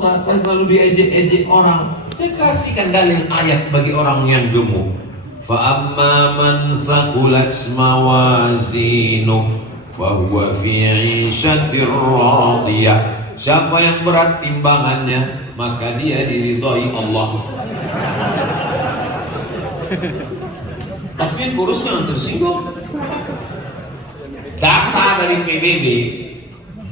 Saya selalu diejek-ejek orang. Saya kasihkan dalil ayat bagi orang yang gemuk. Fa amma man saqulat mawazinu fa huwa fi 'ishatir radiyah. Siapa yang berat timbangannya, maka dia diridhai Allah. Tapi yang kurus jangan tersinggung. Data dari PBB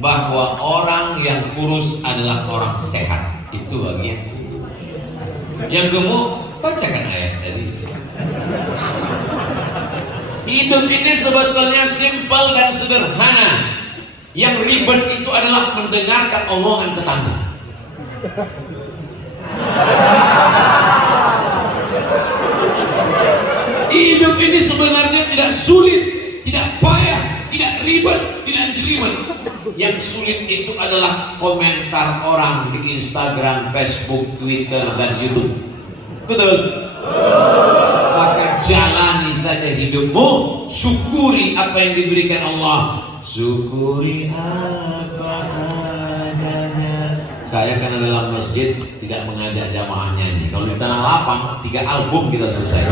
bahwa orang yang kurus adalah orang sehat. Itu bagian. Yang gemuk, bacakan ayat tadi. Hidup ini sebetulnya simpel dan sederhana. Yang ribet itu adalah mendengarkan omongan tetangga. Hidup ini sebenarnya tidak sulit, tidak payah, tidak ribet, tidak jelimet. Yang sulit itu adalah komentar orang di Instagram, Facebook, Twitter, dan YouTube. Betul? Maka jalani saja hidupmu, syukuri apa yang diberikan Allah. Syukuri apa adanya. Saya karena dalam masjid tidak mengajak jamaah nyanyi. Kalau di tanah lapang 3 album kita selesai.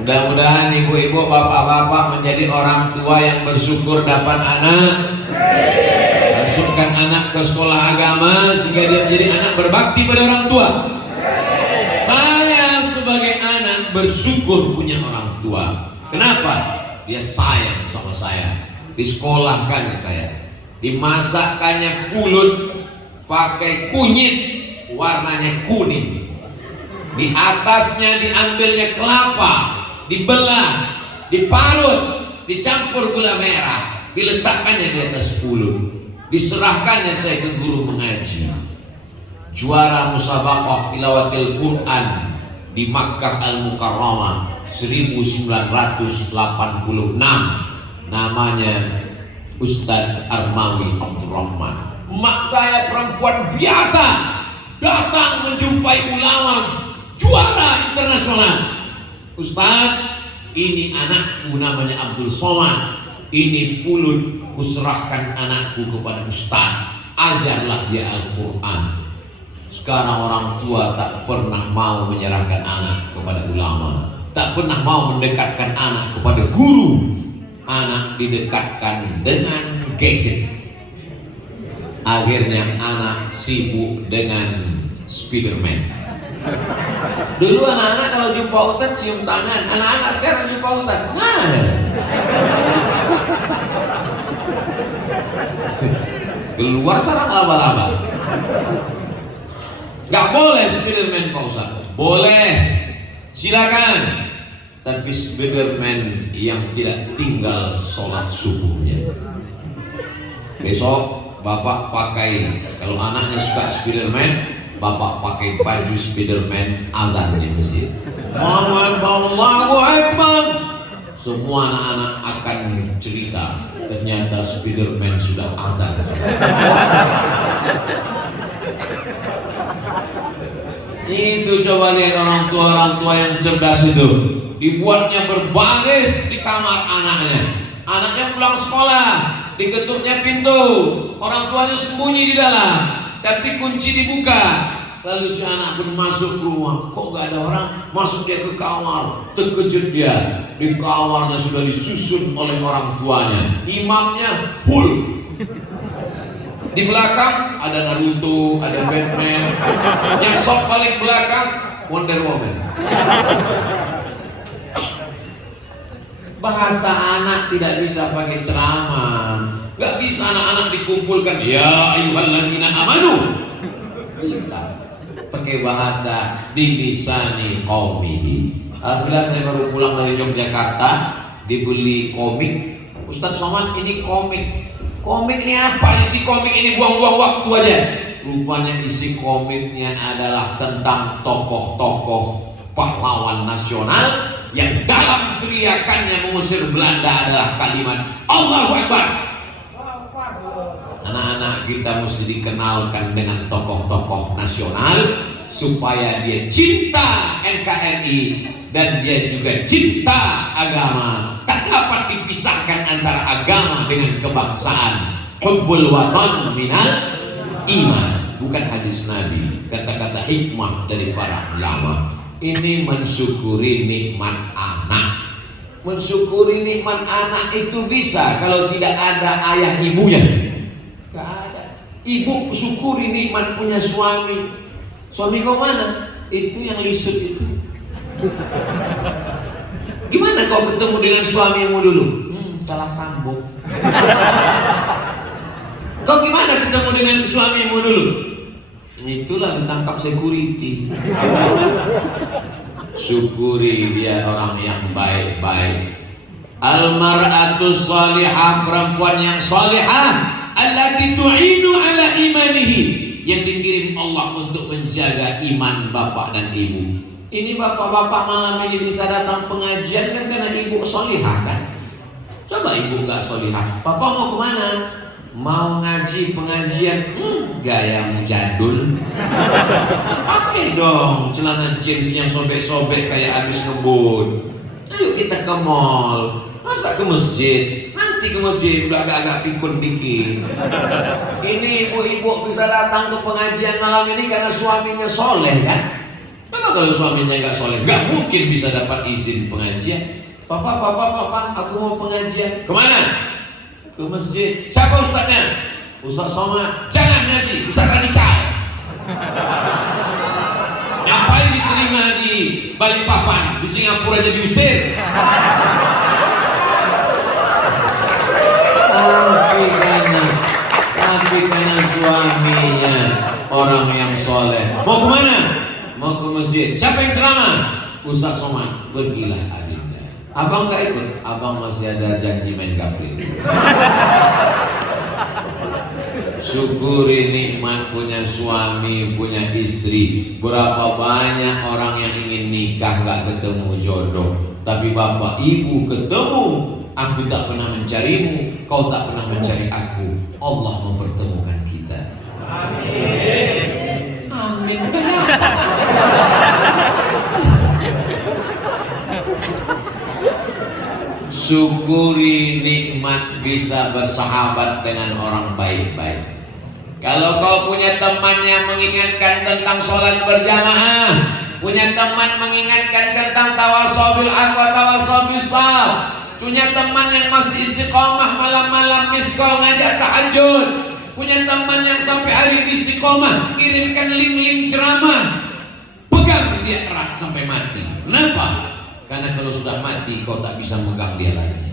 Mudah-mudahan ibu-ibu, bapak-bapak menjadi orang tua yang bersyukur dapat anak. Masukkan anak ke sekolah agama sehingga dia menjadi anak berbakti pada orang tua. Saya sebagai anak bersyukur punya orang tua. Kenapa? Dia sayang sama saya. Disekolahkannya saya. Dimasakkannya pulut pakai kunyit warnanya kuning. Di atasnya diambilnya kelapa, dibelah, diparut, dicampur gula merah, diletakkannya di atas pulut. Diserahkannya saya ke guru mengaji. Juara musabaqah tilawatil Quran di Makkah Al-Mukarramah 1986. Namanya Ustadz Armawi Abdurrahman. Mak saya perempuan biasa datang menjumpai ulama juara internasional. Ustadz, ini anakku namanya Abdul Somad. Ini pulut kuserahkan anakku kepada Ustadz. Ajarlah dia Al-Quran. Sekarang orang tua tak pernah mau menyerahkan anak kepada ulama, tak pernah mau mendekatkan anak kepada guru. Anak didekatkan dengan gadget. Akhirnya anak sibuk dengan Spiderman. Dulu anak-anak kalau jumpa Ustadz cium tangan. Anak-anak sekarang jumpa Ustadz, nah. Keluar sarang laba-laba. Gak boleh Spiderman Pak Ustadz. Boleh, silakan. Tapi Spiderman yang tidak tinggal sholat subuhnya. Besok bapak pakai, kalau anaknya suka Spiderman, bapak pakai baju Spiderman, azan di masjid. Allahu Akbar, Allahu Akbar. Semua anak-anak akan cerita, ternyata Spiderman sudah azan. Itu coba lihat orang tua yang cerdas itu. Dibuatnya berbaris di kamar anaknya. Anaknya pulang sekolah, diketuknya pintu, orang tuanya sembunyi di dalam, tapi kunci dibuka. Lalu si anak pun masuk ke rumah, kok gak ada orang? Masuk dia ke kamar, terkejut dia. Di kamarnya sudah disusun oleh orang tuanya. Imamnya full. Di belakang ada Naruto, ada Batman. Yang sok paling belakang Wonder Woman. Bahasa anak tidak bisa pakai ceramah. Gak bisa anak-anak dikumpulkan. Ya ayyuhallazina amanu. Bisa pakai bahasa dilisani qaumihi. Alhamdulillah saya baru pulang dari Yogyakarta, dibeli komik. Ustadz Somad, ini komik. Komik ini apa? Isi komik ini buang-buang waktu aja. Rupanya isi komiknya adalah tentang tokoh-tokoh pahlawan nasional yang dalam teriakannya mengusir Belanda adalah kalimat Allahu Akbar. Anak-anak kita mesti dikenalkan dengan tokoh-tokoh nasional supaya dia cinta NKRI dan dia juga cinta agama. Tak dapat dipisahkan antara agama dengan kebangsaan. Hubbul watan minal iman. Bukan hadis Nabi, kata-kata hikmah dari para ulama. Ini mensyukuri nikmat anak. Mensyukuri nikmat anak itu bisa kalau tidak ada ayah ibunya. Gak ada. Ibu syukuri nikmat punya suami. Suami kau mana? Itu yang lisut itu. Gimana kau ketemu dengan suamimu dulu? Salah sambung. Kau gimana ketemu dengan suamimu dulu? Itulah ditangkap security. Syukuri dia orang yang baik-baik. Al-mar'atus salihah, perempuan yang salihah, allati tu'inu ala imanihi, yang dikirim Allah untuk menjaga iman bapak dan ibu. Ini bapak-bapak malam ini bisa datang pengajian kan karena ibu salihah kan? Coba ibu nggak salihah, papa mau kemana? Mau ngaji pengajian, gayamu jadul. Pakai dong celana jeans yang sobek-sobek kayak habis ngebut. Ayo kita ke mall, masa ke masjid? Nanti ke masjid udah agak-agak pikun dikit. Ini ibu-ibu bisa datang ke pengajian malam ini karena suaminya soleh kan? Memang kalau suaminya nggak soleh, nggak mungkin bisa dapat izin pengajian. Papa, aku mau pengajian. Kemana? Ke masjid. Siapa ustadznya? Ustadz Somad. Jangan ngaji, ustadz radikal. Ngapain diterima di Balikpapan, di Singapura jadi usir? Tapi karena suaminya orang yang soleh. Mau kemana? Mau ke masjid. Siapa yang ceramah? Ustadz Somad. Pergilah adinda. Abang gak ikut? Abang masih ada janji main gapling. Syukuri nikmat punya suami, punya istri. Berapa banyak orang yang ingin nikah gak ketemu jodoh, tapi bapak ibu ketemu. Aku tak pernah mencarimu, kau tak pernah mencari aku. Allah mempertemukan kita. Amin. Amin. Syukuri nikmat bisa bersahabat dengan orang baik-baik. Kalau kau punya teman yang mengingatkan tentang sholat berjamaah, punya teman mengingatkan tentang tawasul bil haq wa tawasul bis sabr, punya teman yang masih istiqomah malam-malam miskol ngajak tahajud, punya teman yang sampai hari istiqomah kirimkan link-link ceramah, pegang dia erat sampai mati. Kenapa? Karena kalau sudah mati kau tak bisa megang dia lagi.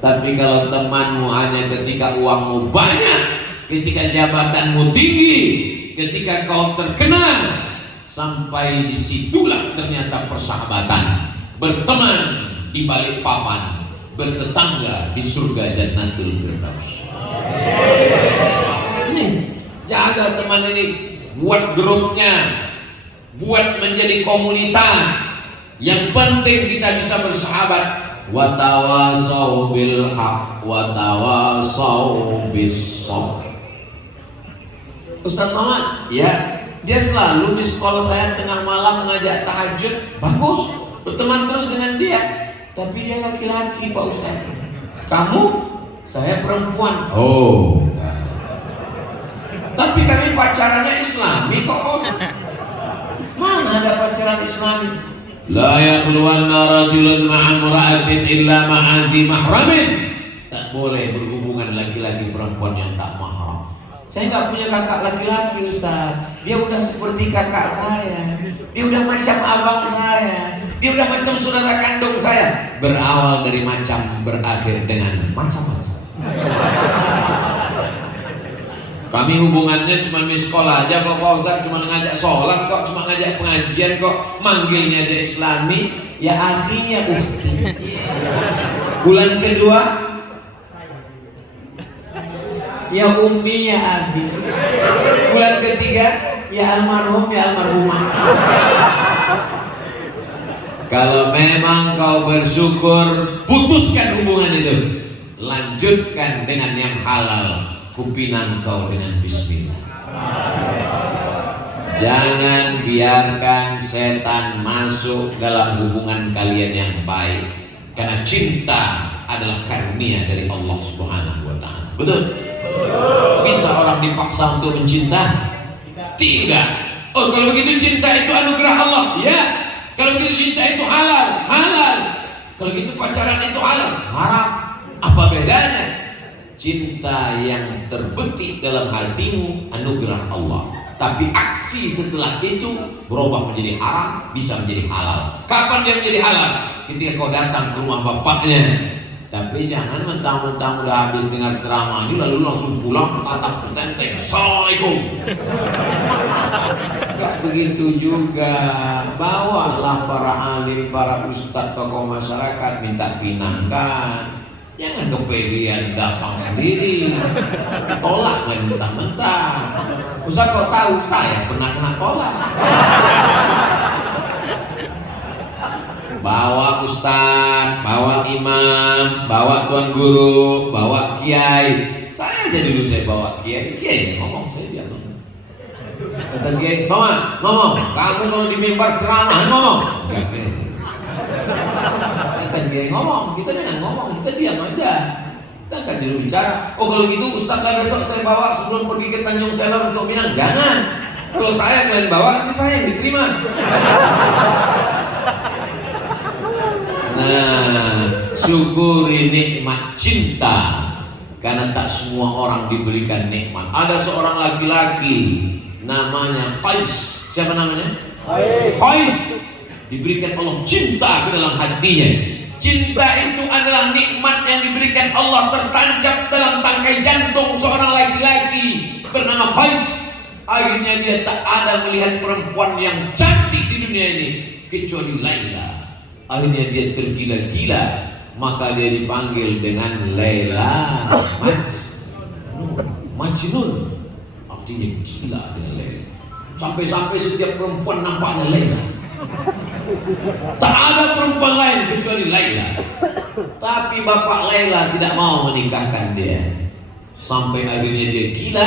Tapi kalau temanmu hanya ketika uangmu banyak, ketika jabatanmu tinggi, ketika kau terkenal, sampai disitulah ternyata persahabatan. Berteman di Balikpapan, bertetangga di surga Jannatul Firdaus. Jaga teman ini, buat grupnya, buat menjadi komunitas. Yang penting kita bisa bersahabat. Wa tawasau bil haq wa tawasau bis sabr. Ustaz Somad, ya, dia selalu di sekolah saya tengah malam ngajak tahajud. Bagus, berteman terus dengan dia. Tapi dia laki-laki Pak Ustaz. Kamu? Saya perempuan. Oh. Tapi kami pacarannya Islami kok Pak Ustaz. Mana ada pacaran Islami? La yakhluwanna rajulun ma'a imra'atin illa ma'a dzi mahramin. Tak boleh berhubungan laki-laki perempuan yang tak mahram. Saya nggak punya kakak laki-laki Ustaz. Dia udah seperti kakak saya. Dia udah macam abang saya. Dia udah macam saudara kandung saya. Berawal dari macam, berakhir dengan macam-macam. Kami hubungannya cuma di sekolah aja kok Pak Ustaz, cuma ngajak sholat kok, cuma ngajak pengajian kok, manggilnya aja Islami, ya aslinya ukti. Bulan kedua, ya ummi ya abi. Bulan ketiga, ya almarhum ya almarhumah. Kalau memang kau bersyukur, putuskan hubungan itu, lanjutkan dengan yang halal. Kupinang kau dengan bismillah. Jangan biarkan setan masuk dalam hubungan kalian yang baik. Karena cinta adalah karunia dari Allah Subhanahu wa Ta'ala. Betul? Bisa orang dipaksa untuk mencinta? Tidak. Oh, kalau begitu cinta itu anugerah Allah? Ya. Kalau begitu cinta itu halal? Halal. Kalau gitu pacaran itu halal? Haram. Apa bedanya? Cinta yang terbetik dalam hatimu anugerah Allah, tapi aksi setelah itu berubah menjadi haram, bisa menjadi halal. Kapan dia menjadi halal? Ketika kau datang ke rumah bapaknya. Tapi jangan mentang-mentang udah habis dengar ceramah ini lalu langsung pulang tatap bertenteng, assalamualaikum. Gak begitu juga. Bawalah para alim, para ustadz, tokoh masyarakat, minta pinangkan. Jangan kepedean gampang sendiri, tolak dan mentah-mentah. Ustaz kok tahu saya pernah kena tolak? Bawa ustaz, bawa imam, bawa tuan guru, bawa kiai. Saya aja dulu saya bawa kiai ngomong, saya diam. Kata kiai, sama ngomong, kamu kalau di mimbar ceramah ngomong. Kata kiai ngomong, kita jangan ngomong, kita diam aja. Kita akan dulu bicara. Oh kalau gitu ustaz lah besok saya bawa sebelum pergi ke Tanjung Selor untuk Minang. Jangan. Kalau saya kalian bawa, nanti saya yang diterima. Nah, syukuri nikmat cinta, karena tak semua orang diberikan nikmat. Ada seorang laki-laki namanya Qais. Siapa namanya? Qais. Diberikan Allah cinta ke dalam hatinya. Cinta itu adalah nikmat yang diberikan Allah, tertancap dalam tangkai jantung seorang laki-laki bernama Qais. Akhirnya dia tak ada melihat perempuan yang cantik di dunia ini kecuali Laila. Akhirnya dia tergila-gila, maka dia dipanggil dengan Laila Majnun, artinya gila dengan Laila. Sampai-sampai setiap perempuan nampaknya Laila. Tak ada perempuan lain kecuali Laila. Tapi bapak Laila tidak mau menikahkan dia. Sampai akhirnya dia gila,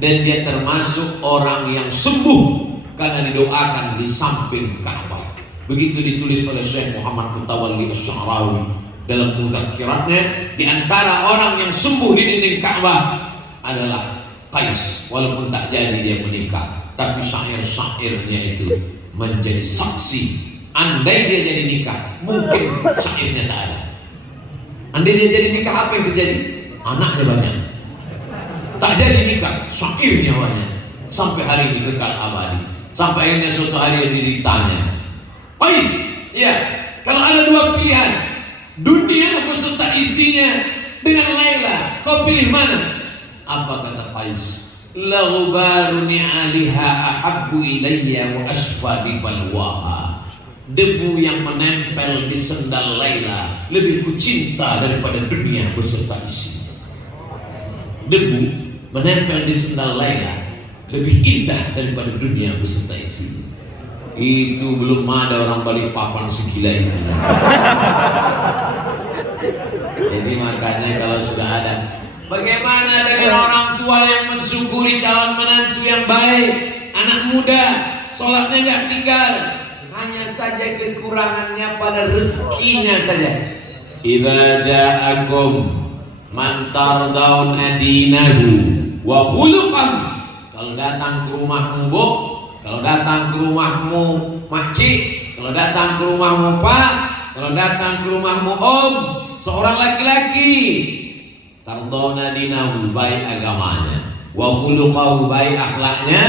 dan dia termasuk orang yang sembuh karena didoakan di samping Ka'bah. Begitu ditulis oleh Syekh Muhammad Mutawalli Asy-Sya'rawi dalam mudzakiratnya. Di antara orang yang sembuh di dinding Ka'bah adalah Qais. Walaupun tak jadi dia menikah, tapi syair-syairnya itu menjadi saksi. Andai dia jadi nikah, mungkin syairnya tak ada. Andai dia jadi nikah, apa yang terjadi? Anaknya banyak. Tak jadi nikah, syairnya banyak. Sampai hari ini kekal abadi. Sampai akhirnya suatu hari dia ditanya, Qais, ya, kalau ada dua pilihan, dunia beserta isinya dengan Laila, kau pilih mana? Apa kata Qais? La ghubaru ni'aliha ahabbu ilayya wa asfa bi balwaha. Debu yang menempel di sendal Laila lebih kucinta daripada dunia beserta isinya. Debu menempel di sendal Laila lebih indah daripada dunia beserta isinya. Itu belum ada orang Balikpapan segila itu. Jadi makanya kalau sudah ada, bagaimana dengan orang tua yang mensyukuri calon menantu yang baik, anak muda, sholatnya nggak tinggal, hanya saja kekurangannya pada rezekinya saja. Idza ja'akum man tardawna dinahu wa khuluqahu. Kalau datang ke rumahmu, Bu, kalau datang ke rumahmu makcik, kalau datang ke rumahmu Pak, kalau datang ke rumahmu Om, seorang laki-laki, tardawna dinahu, baik agamanya, wa khuluqahu, baik akhlaknya,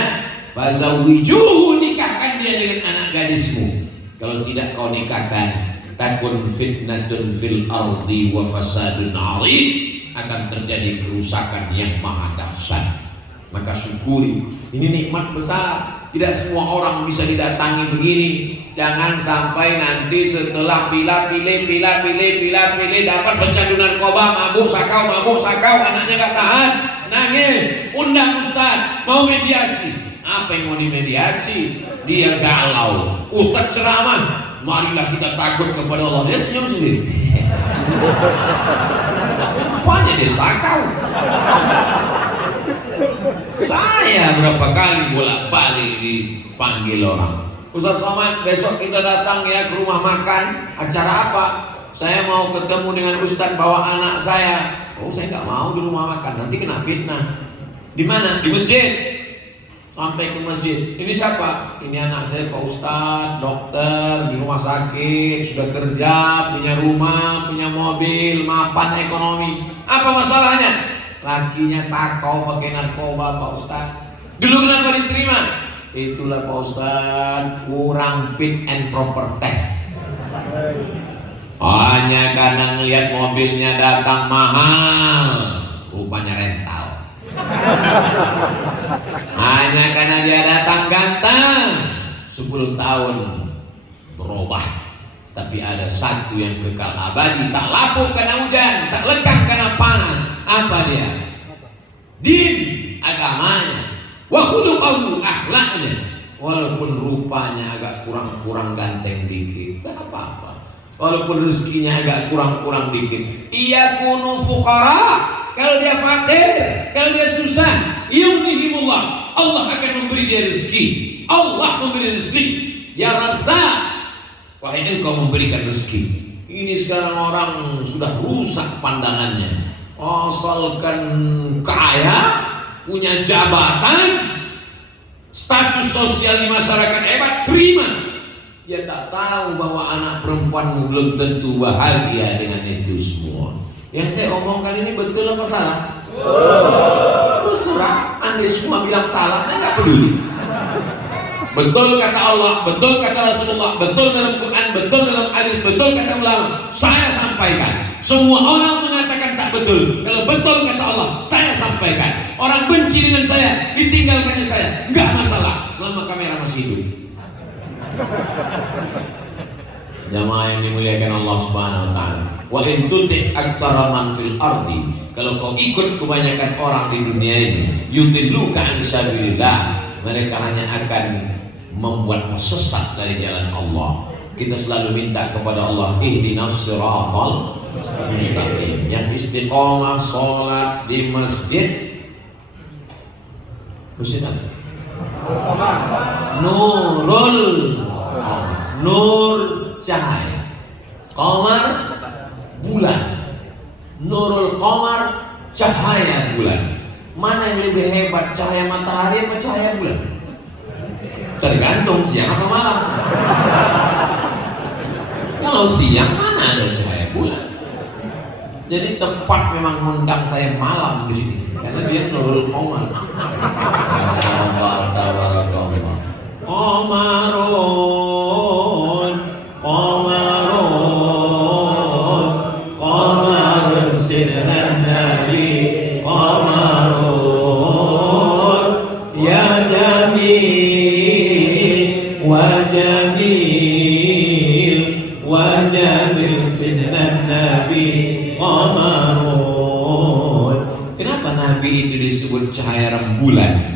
fazawwijuhu, nikahkan dia dengan anak gadismu. Kalau tidak kau nikahkan, takun fitnatun fil ardi wa fasadun 'arid, akan terjadi kerusakan yang maha dahsyat. Maka syukuri, ini nikmat besar. Tidak semua orang bisa didatangi begini. Jangan sampai nanti setelah pilih dapat pecandu narkoba, mabuk sakau, anaknya gak tahan, nangis, undang ustaz, mau mediasi. Apa yang mau dimediasi? Dia galau. Ustaz ceramah, marilah kita takut kepada Allah. Dia senyum sendiri. Rupanya dia sakau. Saya berapa kali bolak-balik dipanggil orang, Ustaz Somad, besok kita datang ya ke rumah makan. Acara apa? saya mau ketemu dengan Ustadz bawa anak saya. Oh, saya nggak mau di rumah makan, nanti kena fitnah. Di mana? Di masjid. Sampai ke masjid. Ini siapa? Ini anak saya Pak Ustadz, dokter di rumah sakit, sudah kerja, punya rumah, punya mobil, mapan ekonomi. Apa masalahnya? Lakinya sakau pakai narkoba Pak Ustadz. Dulu kenapa diterima? Itulah Pak Ustadz, kurang fit and proper test. Hanya karena ngelihat mobilnya datang mahal, rupanya rental. Hanya karena dia datang ganteng, 10 tahun berubah. Tapi ada satu yang kekal abadi, tak lapuk karena hujan, tak lekang karena panas. Apa dia? Din, agamanya. Wa khuluquhu, akhlaknya. Walaupun rupanya agak kurang-kurang ganteng dikit, tak apa-apa. Walaupun rezekinya agak kurang-kurang dikit, ia kunu fuqara. Kalau dia fakir, kalau dia susah, yughnihimullah, Allah akan memberi dia rezeki. Allah memberi rezeki. Ya Razzaq, wahai engkau memberikan rezeki. Ini sekarang orang sudah rusak pandangannya. Asalkan kaya, punya jabatan, status sosial di masyarakat hebat, terima. Dia tak tahu bahwa anak perempuanmu belum tentu bahagia dengan itu semua. Yang saya omongkan ini betul apa salah? Terserah, Anda semua bilang salah, saya nggak peduli. Betul kata Allah, betul kata Rasulullah, betul dalam Quran, betul dalam hadis, betul kata ulama, saya sampaikan. Semua orang mengatakan tak betul. Kalau betul kata Allah, saya sampaikan. Orang benci dengan saya, ditinggalkannya saya, nggak masalah selama kamera masih hidup. Jamaah yang dimuliakan Allah Subhanahu wa taala. Wa in tuti' aktsara man fil ardi, kalau kau ikut kebanyakan orang di dunia ini, yudilluka an sabilillah, mereka hanya akan membuatmu sesat dari jalan Allah. Kita selalu minta kepada Allah, ihdinas siratal mustaqim. Yang istiqomah salat di masjid. Masjid apa? Nurul, nur cahaya, qamar bulan, nurul qamar cahaya bulan. Mana yang lebih hebat, cahaya matahari atau cahaya bulan? Tergantung siang atau malam. Kalau siang mana ada cahaya bulan. Jadi tepat memang mengundang saya malam di sini karena dia nurul qamar. Qamarun, qamarun, qamarun sinan nabi, qamarun, ya jamil, wa jamil, wa jamil sinan nabi, qamarun. Kenapa nabi itu disebut cahaya rembulan?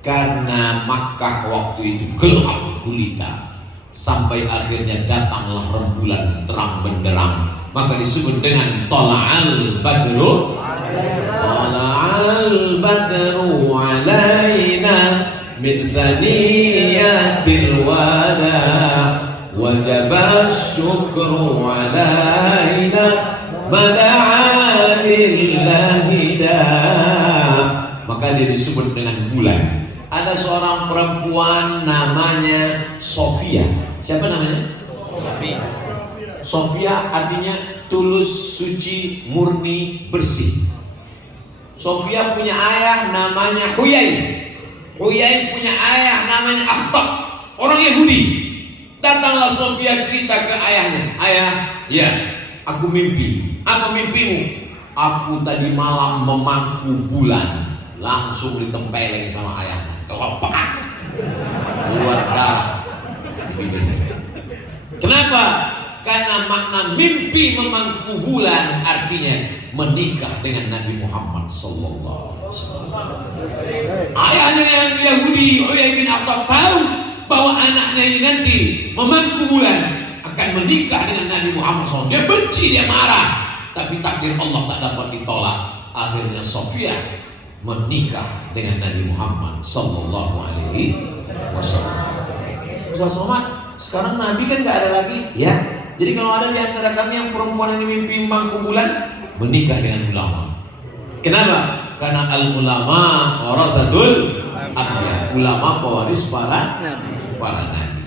Karena Makkah waktu itu gelap gulita sampai akhirnya datanglah rembulan terang benderang, maka disebut dengan Tala'al Badru. Tala'al Badru alaina min thaniyatil wada wajaba syukru alaina mada'alillahi da. Maka dia disebut dengan bulan. Ada seorang perempuan namanya Sofia. Siapa namanya? Sofia. Sofia artinya tulus, suci, murni, bersih. Sofia punya ayah namanya Huyai. Huyai punya ayah namanya Akhtab, orang Yahudi. Datanglah Sofia cerita ke ayahnya. Ayah, ya, aku mimpi. Apa mimpimu? Aku tadi malam memangku bulan. Langsung ditempeleng sama ayahnya, kelopak, keluar darah. Kenapa? Karena makna mimpi memangku bulan artinya menikah dengan Nabi Muhammad sallallahu alaihi wasallam. Ayahnya yang Yahudi, Huyai bin Akhtab, tahu bahwa anaknya ini nanti memangku bulan akan menikah dengan Nabi Muhammad SAW. Dia benci, dia marah, tapi takdir Allah tak dapat ditolak. Akhirnya Sofia menikah dengan Nabi Muhammad sallallahu alaihi wasallam. Ustaz Somad, sekarang Nabi kan gak ada lagi, ya. Jadi kalau ada di antara kami yang perempuan ini mimpi mangku bulan, menikah dengan ulama. Kenapa? Karena al-ulama warasatul anbiya. Ulama pewaris para nabi.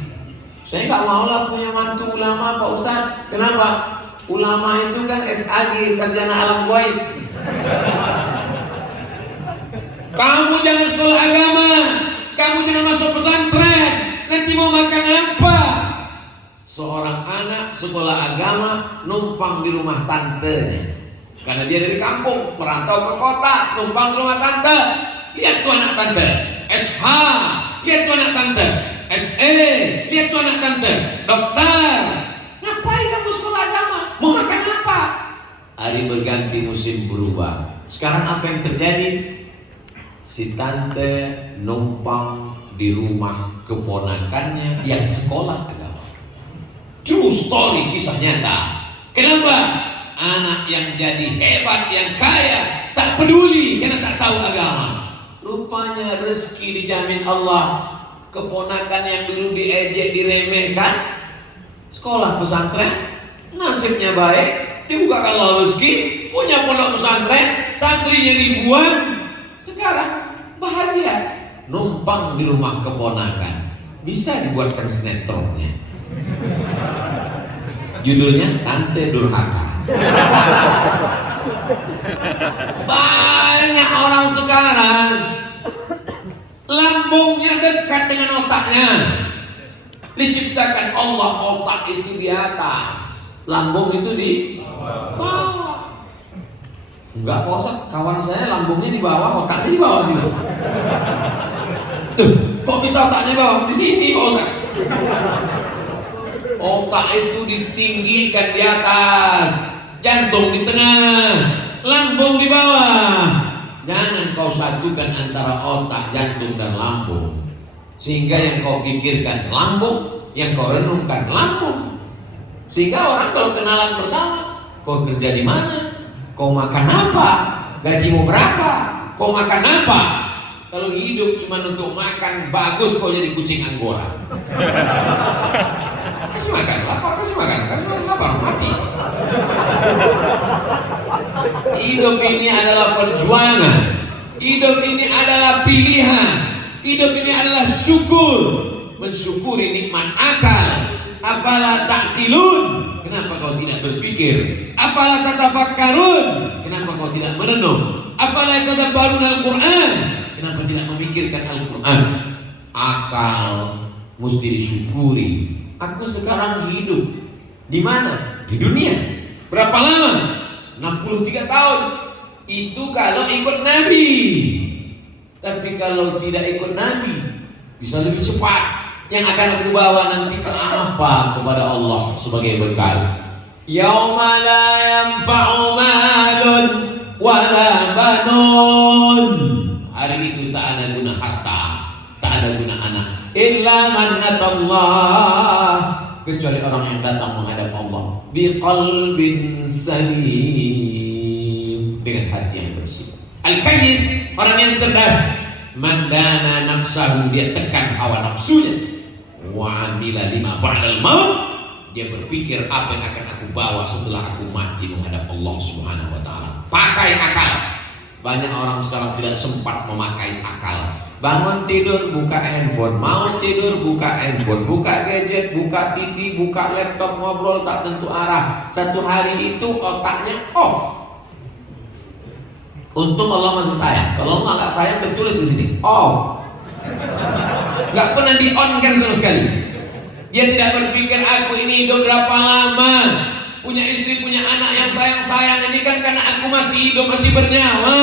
Saya nggak mau lah punya mantu ulama, Pak Ustaz. Kenapa? Ulama itu kan SAG, sarjana alam gaib. Kamu jangan sekolah agama, kamu jangan masuk pesantren. Nanti mau makan apa? Seorang anak sekolah agama numpang di rumah tantenya. Karena dia dari kampung, merantau ke kota, numpang di rumah tante. Lihat tuh anak tante, SH, lihat tuh anak tante, SE, lihat tuh anak tante, dokter. Ngapain kamu sekolah agama? Mau makan apa? Hari berganti, musim berubah. Sekarang apa yang terjadi? Si tante numpang di rumah keponakannya yang sekolah agama. True story, kisah nyata. Kenapa? Anak yang jadi hebat, yang kaya, tak peduli karena tak tahu agama. Rupanya rezeki dijamin Allah. Keponakan yang dulu diejek, diremehkan, sekolah pesantren, nasibnya baik, dibukakan Allah rezeki, punya pondok pesantren, santrinya ribuan. Sekarang bahagia, numpang di rumah keponakan. Bisa dibuatkan sinetronnya. Judulnya Tante Durhaka. Banyak orang sekarang lambungnya dekat dengan otaknya. Diciptakan Allah otak itu di atas, lambung itu di bawah. Enggak, Pak Ustaz, kawan saya lambungnya di bawah, otaknya di bawah juga. Tuh, kok bisa otaknya di bawah? Di sini, Pak Ustaz. Otak itu ditinggikan di atas, jantung di tengah, lambung di bawah. Jangan kau satukan antara otak, jantung dan lambung, sehingga yang kau pikirkan lambung, yang kau renungkan lambung. Sehingga orang kalau kenalan pertama, kau kerja di mana? Kau makan apa? Gajimu berapa? Kau makan apa? Kalau hidup cuma untuk makan, bagus kau jadi kucing Anggora. Kasih makan, lapar, kasih makan lapar, mati. Hidup ini adalah perjuangan. Hidup ini adalah pilihan. Hidup ini adalah syukur. Mensyukuri nikmat akal. Afala ta'qilun? Kenapa kau tidak berpikir? Afala tatafakkarun? Kenapa kau tidak merenung? Afala yatadabbarun al-Qur'an? Kenapa tidak memikirkan Al-Qur'an? Akal mesti disyukuri. Aku sekarang hidup di mana? Di dunia. Berapa lama? 63 tahun. Itu kalau ikut Nabi. Tapi kalau tidak ikut Nabi, bisa lebih cepat. Yang akan aku bawa nanti ke apa kepada Allah sebagai bekal? Yauma la yanfa'u malun wala banun. Hari itu tak ada guna harta, tak ada guna anak. Illa man atallah, kecuali orang yang datang menghadap Allah biqalbin salim, dengan hati yang bersih. Al-Qayyis, orang yang cerdas, mandana nafsahu, dia tekan hawa nafsunya, wa amila lima ba'dal maut, dia berpikir apa yang akan aku bawa setelah aku mati menghadap Allah Subhanahu wa taala. Pakai akal. Banyak orang sekarang tidak sempat memakai akal. Bangun tidur buka handphone, mau tidur buka handphone, buka gadget, buka TV, buka laptop, ngobrol tak tentu arah. Satu hari itu otaknya off. Untung Allah masih sayang. Kalau Allah nggak sayang tertulis di sini off. Nggak pernah di on kan sama sekali. Dia tidak berpikir aku ini hidup berapa lama, punya istri, punya anak yang sayang-sayang ini kan karena aku masih hidup, masih bernyawa.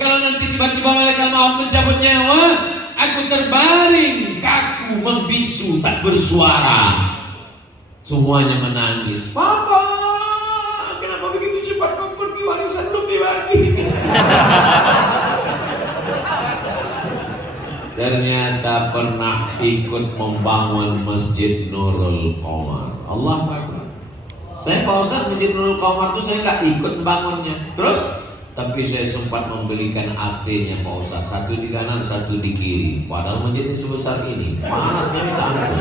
Kalau nanti tiba-tiba malaikat maut mencabut nyawa, aku terbaring, kaku, membisu, tak bersuara. Semuanya menangis. Papa, kenapa begitu cepat kau pergi, warisan belum dibagi? Ternyata pernah ikut membangun Masjid Nurul Qamar. Allah Akbar. Saya Pak Ustaz, Masjid Nurul Qamar itu saya nggak ikut membangunnya. Terus? Tapi saya sempat membelikan AC-nya Pak Ustaz, satu di kanan, satu di kiri. Padahal masjid ini sebesar ini, panasnya minta ampun.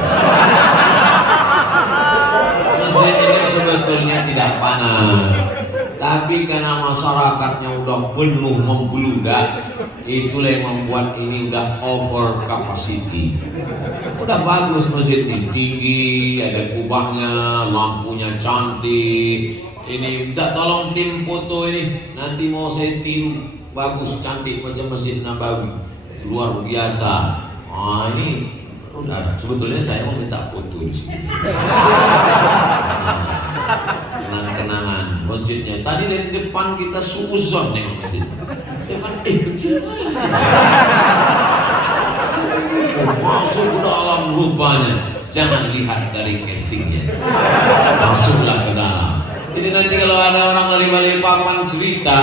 Masjid ini sebetulnya tidak panas, tapi karena masyarakatnya udah penuh membludak, itulah yang membuat ini udah over capacity. Udah bagus masjid ini, tinggi, ada kubahnya, lampunya cantik. Ini minta tolong tim foto ini, nanti mau saya tiru, bagus, cantik macam Masjid Nabawi, luar biasa. Ini udah, sebetulnya saya mau minta foto di sini. Kenang-kenangan masjidnya. Tadi dari depan kita suuzon nih masjid. Depan kecil banget sih. Masuk ke dalam rupanya. Jangan lihat dari casingnya. Masuklah ke dalam. Jadi nanti kalau ada orang dari Balikpapan cerita,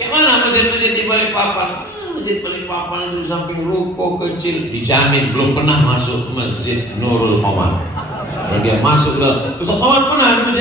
kayak mana masjid-masjid di Balikpapan? Masjid Balikpapan itu samping ruko kecil, dijamin belum pernah masuk masjid Nurul Qamar. Kalau dia masuk ke Ustaz Somad pernah di masjid